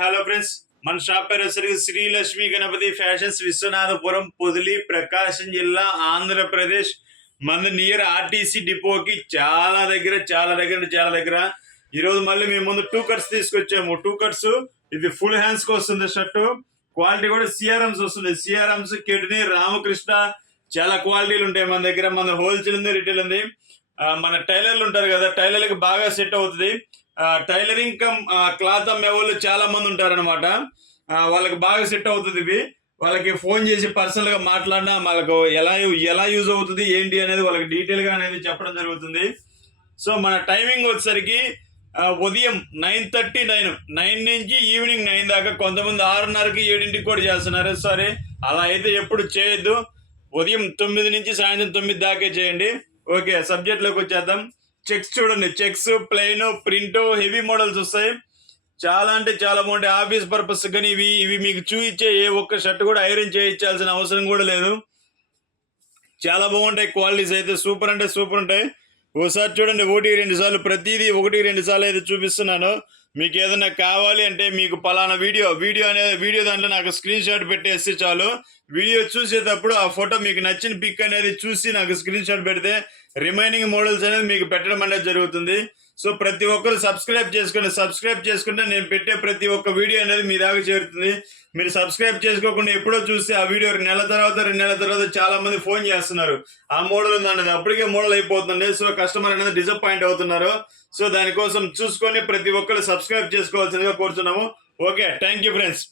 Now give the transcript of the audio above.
Hello friends, మన shop పేరు వచ్చేసరికి శ్రీలక్ష్మి గణపతి ఫ్యాషన్స్, విశ్వనాథపురం, పొదిలి, ప్రకాశం జిల్లా, ఆంధ్రప్రదేశ్. మన నియర్ ఆర్టీసీ డిపోకి చాలా దగ్గర. ఈరోజు మళ్ళీ మేము ముందు 2 కట్స్ తీసుకొచ్చాము. 2 కట్స్, ఇది ఫుల్ హ్యాండ్స్ కి వస్తుంది షర్టు. క్వాలిటీ కూడా సిఆర్ఎంస్ వస్తుంది. సిఆర్ఎంస్, కిడ్నీ, రామకృష్ణ, చాలా క్వాలిటీలు ఉంటాయి మన దగ్గర. మన హోల్సేల్ ఉంది, రిటైల్ ఉంది. మన టైలర్లు ఉంటారు కదా, టైలర్లకి బాగా సెట్ అవుతుంది. టైలరింగ్ కమ్ క్లాత్ అమ్మే వాళ్ళు చాలా మంది ఉంటారనమాట. వాళ్ళకి బాగా సెట్ అవుతుంది ఇవి. వాళ్ళకి ఫోన్ చేసి పర్సనల్ గా మాట్లాడినా వాళ్ళకు ఎలా యూజ్ అవుతుంది ఏంటి అనేది వాళ్ళకి డీటెయిల్ గా అనేది చెప్పడం జరుగుతుంది. సో మన టైమింగ్ వచ్చేసరికి ఉదయం 9 నుంచి ఈవినింగ్ 9 దాకా. కొంతమంది 6:30కి 7ంటికి కూడా చేస్తున్నారు. సరే, అలా అయితే ఎప్పుడు చేయొద్దు. ఉదయం 9 నుంచి సాయంత్రం 9 దాకే చేయండి. ఓకే, సబ్జెక్ట్ లోకి వచ్చేద్దాం. చెక్స్ చూడండి, checks, plain, print, heavy models వస్తాయి. చాలా అంటే చాలా బాగుంటాయి. ఆఫీస్ పర్పస్ కానీ ఇవి మీకు చూయించే ఏ ఒక్క షర్ట్ కూడా ఐరన్ చేయించాల్సిన అవసరం కూడా లేదు. చాలా బాగుంటాయి. క్వాలిటీస్ అయితే సూపర్ అంటే సూపర్ ఉంటాయి. ఓసారి చూడండి, 1-2 సార్లు, ప్రతిదీ 1-2 సార్లు అయితే చూపిస్తున్నాను. మీకు ఏదైనా కావాలి అంటే మీకు పలానా వీడియో దాంట్లో నాకు స్క్రీన్ షాట్ పెట్టేస్తే చాలు. వీడియో చూసేటప్పుడు ఆ ఫోటో మీకు నచ్చిన పిక్ అనేది చూసి నాకు స్క్రీన్ షాట్ పెడితే రిమైనింగ్ మోడల్స్ అనేది మీకు పెట్టడం అనేది జరుగుతుంది. సో ప్రతి ఒక్కరు సబ్స్క్రైబ్ చేసుకుంటే నేను పెట్టే ప్రతి ఒక్క వీడియో అనేది మీ దాకా చేరుతుంది. మీరు సబ్స్క్రైబ్ చేసుకోకుండా ఎప్పుడో చూస్తే ఆ వీడియో 2 నెలల తర్వాత చాలా మంది ఫోన్ చేస్తున్నారు, ఆ మోడల్ ఉందన్నది. అప్పటికే మోడల్ అయిపోతుంది. సో కస్టమర్ అనేది డిసప్పాయింట్ అవుతున్నారు. సో దానికోసం చూసుకొని ప్రతి ఒక్కరు సబ్స్క్రైబ్ చేసుకోవాల్సిందిగా కోరుతున్నాము. Okay, thank you friends.